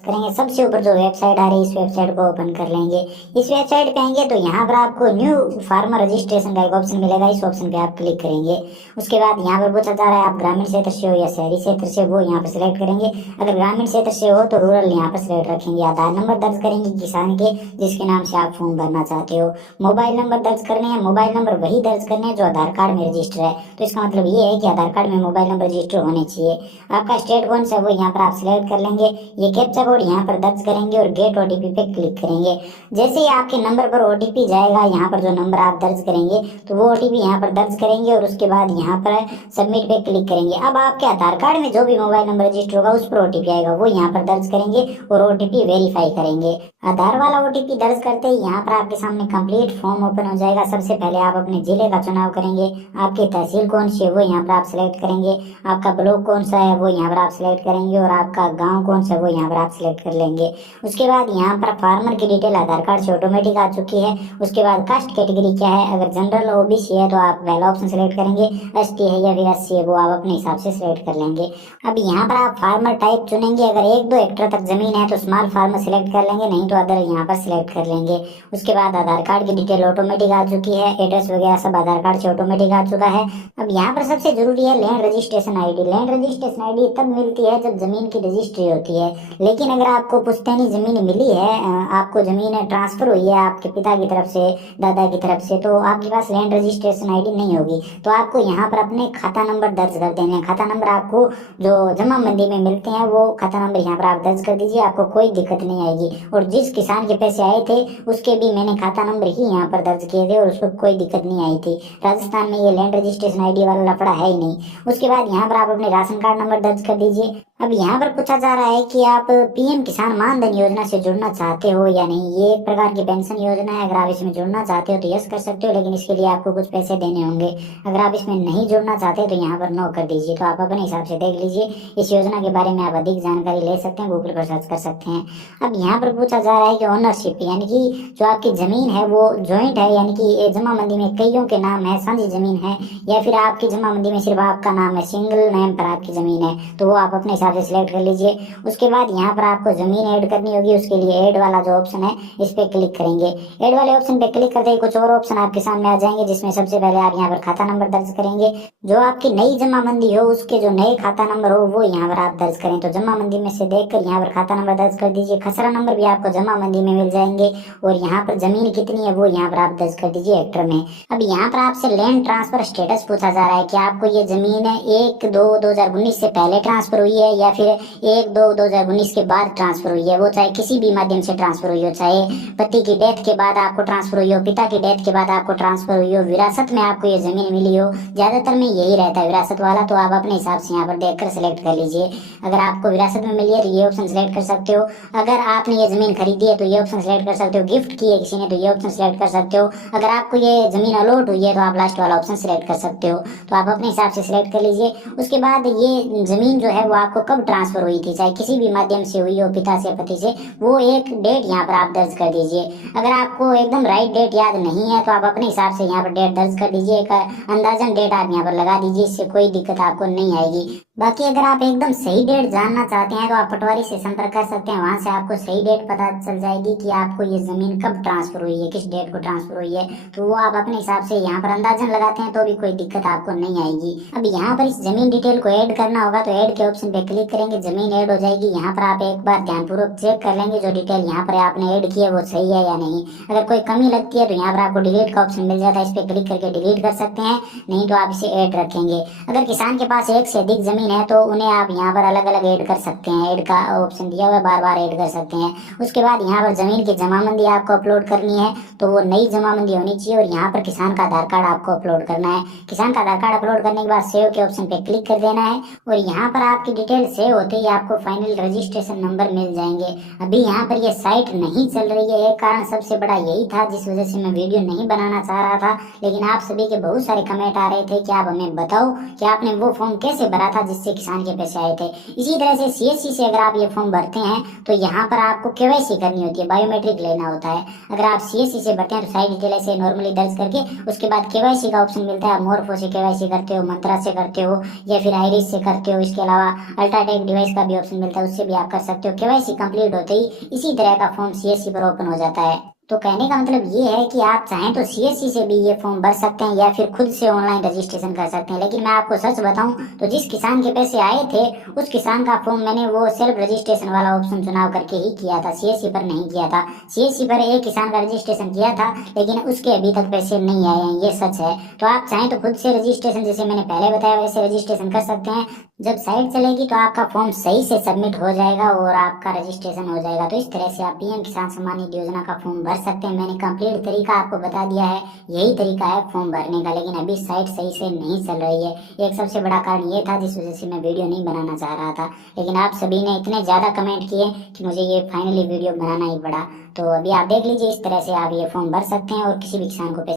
करेंगे। सबसे ऊपर जो वेबसाइट आ रही है इस वेबसाइट को ओपन कर लेंगे। इस वेबसाइट पे आएंगे तो यहाँ पर आपको न्यू फार्मर रजिस्ट्रेशन का एक ऑप्शन मिलेगा, इस ऑप्शन पे आप क्लिक करेंगे। उसके बाद यहाँ पर पूछा जा रहा है आप ग्रामीण क्षेत्र से हो या शहरी क्षेत्र से, वो यहाँ पर सिलेक्ट करेंगे। अगर ग्रामीण क्षेत्र से हो तो रूरल यहाँ पर सिलेक्ट रखेंगे। आधार नंबर दर्ज करेंगे किसान के जिसके नाम से आप फॉर्म भरना चाहते हो। मोबाइल नंबर दर्ज करने हैं, मोबाइल नंबर वही दर्ज करने हैं जो आधार कार्ड में रजिस्टर है। तो इसका मतलब ये है कि आधार कार्ड में मोबाइल नंबर रजिस्टर होने चाहिए। आपका स्टेट कौन सा है वो यहाँ पर आप सिलेक्ट कर लेंगे। ये कैप्चा कोड यहाँ पर दर्ज करेंगे और गेट ओटीपी पे क्लिक करेंगे। जैसे ही आपके नंबर पर ओटीपी जाएगा, यहाँ पर जो नंबर आप दर्ज करेंगे तो वो ओटीपी यहाँ पर दर्ज करेंगे और उसके बाद यहाँ पर सबमिट पे क्लिक करेंगे। अब आपके आधार कार्ड में जो भी मोबाइल नंबर रजिस्टर होगा उस पर ओटीपी आएगा, वो यहाँ पर दर्ज करेंगे और ओटीपी वेरीफाई करेंगे। आधार वाला ओटीपी दर्ज करते ही यहाँ पर आपके सामने कंप्लीट फॉर्म ओपन हो जाएगा। सबसे पहले आप अपने जिले का चुनाव करेंगे। आपकी तहसील कौन सी है वो यहाँ पर आप सिलेक्ट करेंगे। आपका ब्लॉक कौन सा है वो यहाँ पर आप सिलेक्ट करेंगे और आपका गांव कौन सा है वो यहाँ पर आप सिलेक्ट कर लेंगे। उसके बाद यहाँ पर फार्मर की डिटेल आधार कार्ड से ऑटोमेटिक आ चुकी है। उसके बाद कास्ट कैटेगरी क्या है, अगर जनरल ओबीसी है तो आप पहला ऑप्शन सिलेक्ट करेंगे। एसटी है या फिर एससी है वो आप अपने हिसाब से सिलेक्ट कर लेंगे। अब यहाँ पर आप फार्मर टाइप चुनेंगे। अगर 1-2 हेक्टेयर तक जमीन है तो स्मॉल फार्मर सिलेक्ट कर लेंगे, नहीं तो अदर यहाँ पर सिलेक्ट कर लेंगे। उसके बाद आधार कार्ड की डिटेल ऑटोमेटिक आ चुकी है, एड्रेस वगैरह सब आधार कार्ड से ऑटोमेटिक आ चुका है। अब यहाँ पर सबसे जरूरी है land registration ID. Land registration ID तब मिलती है जब जमीन की रजिस्ट्री होती है। लेकिन अगर आपको पुश्तैनी जमीन मिली है, आपको जमीन ट्रांसफर हुई है आपके पिता की तरफ से, दादा की तरफ से, तो आपके पास लैंड रजिस्ट्रेशन आईडी नहीं होगी। तो आपको यहाँ पर अपने खाता नंबर दर्ज कर देने हैं। खाता नंबर आपको जो जमा मंडी में मिलते हैं वो खाता नंबर यहाँ पर आप दर्ज कर दीजिए, आपको कोई दिक्कत नहीं आएगी। और जिस किसान के पैसे आए थे उसके भी मैंने खाता नंबर ही यहाँ पर दर्ज किए थे और उसको कोई दिक्कत नहीं आई थी। राजस्थान में ये लैंड रजिस्ट्रेशन आईडी वाला लफड़ा है ही नहीं। उसके बाद यहाँ पर आप अपने राशन कार्ड नंबर दर्ज कर दीजिए। अब यहाँ पर पूछा जा रहा है कि आप पीएम किसान मानधन योजना से जुड़ना चाहते हो या नहीं। ये एक प्रकार की पेंशन योजना है। अगर आप इसमें जुड़ना चाहते हो तो यस कर सकते हो, लेकिन इसके लिए आपको कुछ पैसे देने होंगे। अगर आप इसमें नहीं जुड़ना चाहते तो यहाँ पर नो कर दीजिए। तो आप अपने हिसाब से देख लीजिए। इस योजना के बारे में आप अधिक जानकारी ले सकते हैं, गूगल पर सर्च कर सकते हैं। अब यहाँ पर पूछा जा रहा है कि ओनरशिप यानी कि जो आपकी जमीन है वो ज्वाइंट है, यानी कि जमा मंदी में कईयों के नाम है, साझी जमीन है, या फिर आपकी जमा मंदी में सिर्फ आपका नाम है, सिंगल नेम पर आपकी जमीन है, तो वो आप अपने हिसाब से सिलेक्ट कर लीजिए। उसके बाद यहाँ पर आपको जमीन ऐड करनी होगी। उसके लिए ऐड वाला जो ऑप्शन है इस पे क्लिक करेंगे। ऐड वाले ऑप्शन पे क्लिक करते ही कुछ और ऑप्शन आपके सामने आ जाएंगे, जिसमें सबसे पहले आप यहाँ पर खाता नंबर दर्ज करेंगे। जो आपकी नई जमा मंदी हो उसके जो नए खाता नंबर हो वो यहाँ पर आप दर्ज करें। तो जमा मंदी में से देखकर यहाँ पर खाता नंबर दर्ज कर दीजिए। खसरा नंबर भी आपको जमा मंदी में मिल जाएंगे और यहाँ पर जमीन कितनी है वो यहाँ पर आप दर्ज कर दीजिए हेक्टर में। अब यहाँ पर आपसे लैंड ट्रांसफर स्टेटस पूछा जा रहा है कि आपको ये जमीन 1/2/2019 से पहले ट्रांसफर हुई है या फिर 1/2/2019 के बाद ट्रांसफर हुई है। वो चाहे किसी भी माध्यम से ट्रांसफर हुई हो, चाहे पति की डेथ के बाद आपको ट्रांसफर हुई हो, पिता की डेथ के बाद आपको ट्रांसफर हुई हो, विरासत में आपको ये जमीन मिली हो। ज्यादातर में यही रहता है विरासत वाला, तो आप अपने हिसाब से यहाँ पर देखकर सिलेक्ट कर लीजिए। अगर आपको विरासत में मिली है तो ये ऑप्शन सिलेक्ट कर सकते हो। अगर आपने ये जमीन खरीदी है तो ये ऑप्शन सिलेक्ट कर सकते हो। गिफ्ट की है किसी ने तो ये ऑप्शन सिलेक्ट कर सकते हो। अगर आपको ये जमीन अलॉट हुई है तो आप लास्ट वाला ऑप्शन सिलेक्ट कर सकते हो। तो आप अपने हिसाब से सिलेक्ट कर लीजिए। उसके बाद ये जमीन जो है वो आपको कब ट्रांसफर हुई थी, चाहे किसी भी माध्यम से हुई हो, पिता से पति से, वो एक डेट यहाँ पर आप दर्ज कर दीजिए। अगर आपको एकदम राइट डेट याद नहीं है तो आप अपने हिसाब से यहाँ पर डेट दर्ज कर दीजिए। एक अंदाजन डेट आप यहाँ पर लगा दीजिए, इससे कोई दिक्कत आपको नहीं आएगी। बाकी अगर आप एकदम सही डेट जानना चाहते हैं तो आप पटवारी से संपर्क कर सकते हैं। वहां से आपको सही डेट पता चल जाएगी कि आपको ये जमीन कब ट्रांसफर हुई है, किस डेट को ट्रांसफर हुई है। तो वो आप अपने हिसाब से यहाँ पर अंदाजन लगाते हैं तो भी कोई दिक्कत आपको नहीं आएगी। अब यहाँ पर इस जमीन डिटेल को ऐड करना होगा तो ऐड के ऑप्शन पे क्लिक करेंगे, जमीन ऐड हो जाएगी। यहाँ पर आप एक बार ध्यानपूर्वक चेक कर लेंगे जो डिटेल यहाँ पर आपने ऐड की है वो सही है या नहीं। अगर कोई कमी लगती है तो यहाँ पर आपको डिलीट का ऑप्शन मिल जाता है, इस पे क्लिक करके डिलीट कर सकते हैं, नहीं तो आप इसे ऐड रखेंगे। अगर किसान के पास एक से अधिक जमीन है तो उन्हें आप यहाँ पर अलग अलग ऐड कर सकते हैं। ऐड का ऑप्शन दिया हुआ है, बार बार ऐड कर सकते हैं। उसके बाद यहाँ पर जमीन की जमाबंदी आपको अपलोड करनी है तो वो नई जमाबंदी होनी चाहिए और यहाँ पर किसान का आधार कार्ड आपको अपलोड करना है। किसान का आधार कार्ड अपलोड करने के बाद सेव के ऑप्शन पे क्लिक कर देना है और यहाँ पर आपकी डिटेल सेव होते ही आपको फाइनल रजिस्ट्रेशन नंबर मिल जाएंगे। अभी यहाँ पर ये साइट नहीं चल रही है, एक कारण सबसे बड़ा यही था जिस वजह से मैं वीडियो नहीं बनाना चाह रहा था। लेकिन आप सभी के बहुत सारे कमेंट आ रहे थे कि आप हमें बताओ कि आपने वो फॉर्म कैसे भरा था जिससे किसान के पैसे आए थे। इसी तरह से सीएससी से अगर आप ये फॉर्म भरते हैं तो यहाँ पर आपको केवाईसी करनी होती है, बायोमेट्रिक लेना होता है। अगर आप सीएससी से भरते हैं तो सारी डिटेल ऐसे नॉर्मली दर्ज करके उसके बाद केवाईसी का ऑप्शन मिलता है। आप मोरफो से केवाईसी करते हो, मंत्रा से करते हो या फिर आइरिस से करते हो, इसके अलावा अल्ट्राटेक डिवाइस का भी ऑप्शन मिलता है, उससे भी आप कर सकते हो। केवाईसी कंप्लीट होते ही इसी तरह का फॉर्म सीएससी पर ओपन हो जाता है। तो कहने का मतलब ये है कि आप चाहें तो सीएससी से भी ये फॉर्म भर सकते हैं या फिर खुद से ऑनलाइन रजिस्ट्रेशन कर सकते हैं। लेकिन मैं आपको सच बताऊं तो जिस किसान के पैसे आए थे उस किसान का फॉर्म मैंने वो सेल्फ रजिस्ट्रेशन वाला ऑप्शन चुनाव करके ही किया था, सीएससी पर नहीं किया था। सीएससी पर एक किसान का रजिस्ट्रेशन किया था लेकिन उसके अभी तक पैसे नहीं आए हैं, ये सच है। तो आप चाहें तो खुद से रजिस्ट्रेशन जैसे मैंने पहले बताया वैसे रजिस्ट्रेशन कर सकते हैं। जब साइट चलेगी तो आपका फॉर्म सही से सबमिट हो जाएगा और आपका रजिस्ट्रेशन हो जाएगा। तो इस तरह से आप पीएम किसान सम्मान निधि योजना का फॉर्म भर सकते हैं। मैंने कंप्लीट तरीका आपको बता दिया है, यही तरीका है फॉर्म भरने का। लेकिन अभी साइट सही से नहीं चल रही है, एक सबसे बड़ा कारण ये था जिस वजह से मैं वीडियो नहीं बनाना चाह रहा था। लेकिन आप सभी ने इतने ज़्यादा कमेंट किए कि मुझे ये फाइनली वीडियो बनाना ही पड़ा। तो अभी आप देख लीजिए, इस तरह से आप ये फॉर्म भर सकते हैं और किसी भी किसान को